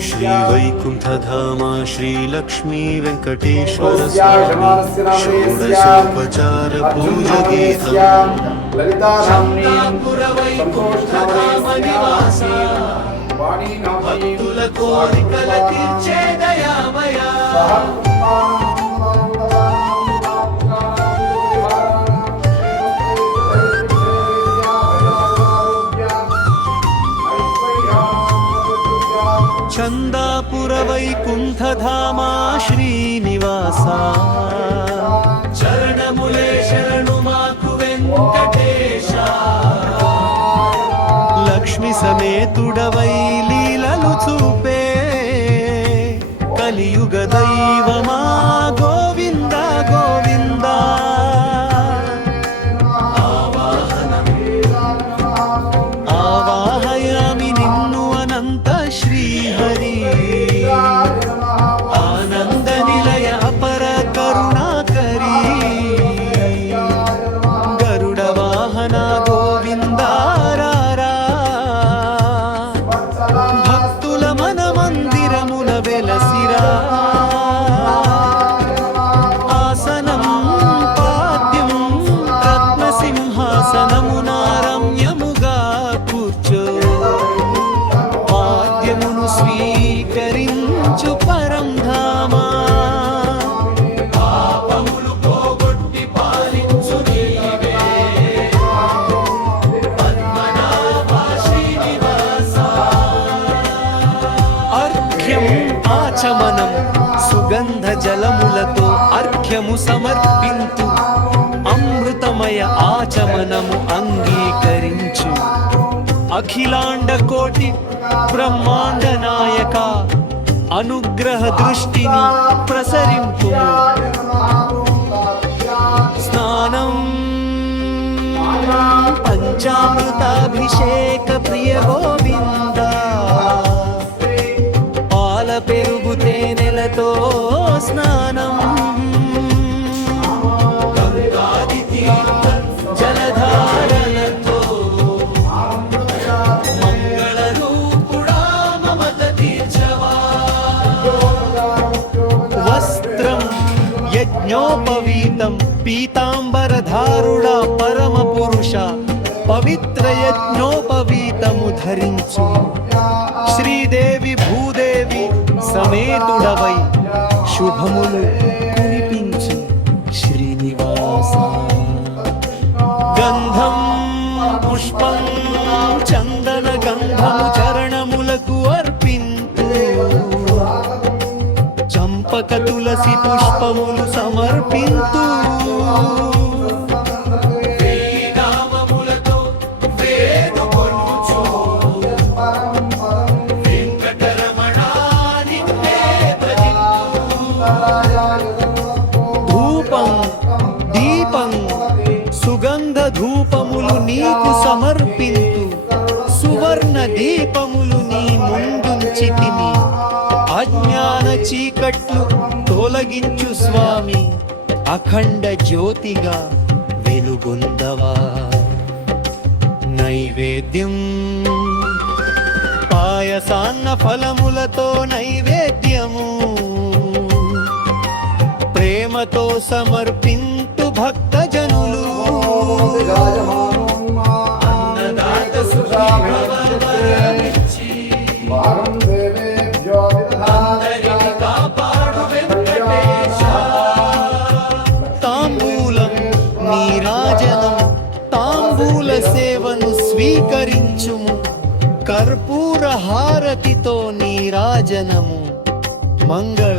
श्रीवैकुण्ठधामा श्रीलक्ष्मी वेङ्कटेश्वर स्वामी षोडशोपचार पूजगीतम् భక్తుల కోరికల తీర్చే దయామయ చందాపుర వైకుంఠధామా శ్రీనివాస చరణములే శరణు మాకు వెంకటేశ లక్ష్మి సమేతుడవై లీలలు చూపే కలియుగ దైవమా గోవింద గోవింద ఆవాహయామి నిన్ను అనంత శ్రీహరి ఆనంద నిలయ అపర కరుణాకరి గరుడ వాహన గోవింద భక్తుల మన మందిరమున వెలసిరా ఆసనం పాద్యం రత్నసింహాసనమున రమ్యముగా కూర్చో పాద్యమును స్వీకరించు పరంధామా పాపములు పోగొట్టి పాలించు నీవే పద్మనాభ శ్రీనివాస అర్ఘ్యం ఆచమనం సుగంధ జలములతో అర్ఘ్యము సమర్పింతు అమృతమయ ఆచమనము అంగీకరించు అఖిలాండ కోటి బ్రహ్మాండ నాయక అనుగ్రహ దృష్టిని ప్రసరింపు స్నానం పంచామృతాభిషేక ప్రియ గోవింద పాల పెరుగు తేనెలతో స్నానం గంగాది తీర్థ జలధారలతో మంగళ రూపుడా మమత తీర్చవా వస్త్రం యజ్ఞోపవీతం పీతాంబరధారుడా పరమ పురుష పవిత్ర యజ్ఞోపవీతము ధరించు శ్రీదేవి భూదేవి సమేతుడవై శుభములు కురిపించు శ్రీనివాస గంధం పుష్పం చందన గంధము చరణములకు అర్పింతు చంపక తులసి పుష్పములు సమర్పింతు ధూపం దీపం సుగంధ ధూపములు నీకు సమర్పింతు సువర్ణ దీపములు నీ ముందుంచి తిని అజ్ఞాన చీకట్లు తొలగించు స్వామి అఖండ జ్యోతిగా వెలుగొందవా నైవేద్యం పాయసాన్న ఫలములతో నైవేద్యము ప్రేమతో సమర్పింతు భక్తజనులు అన్నదాత సుఖీ భవ వరమిచ్చి అందరిని కాపాడు వెంకటేశ తాంబూలం నీరాజనం తాంబూల సేవను స్వీకరించుము కర్పూర హారతితో నీరాజనము మంగళ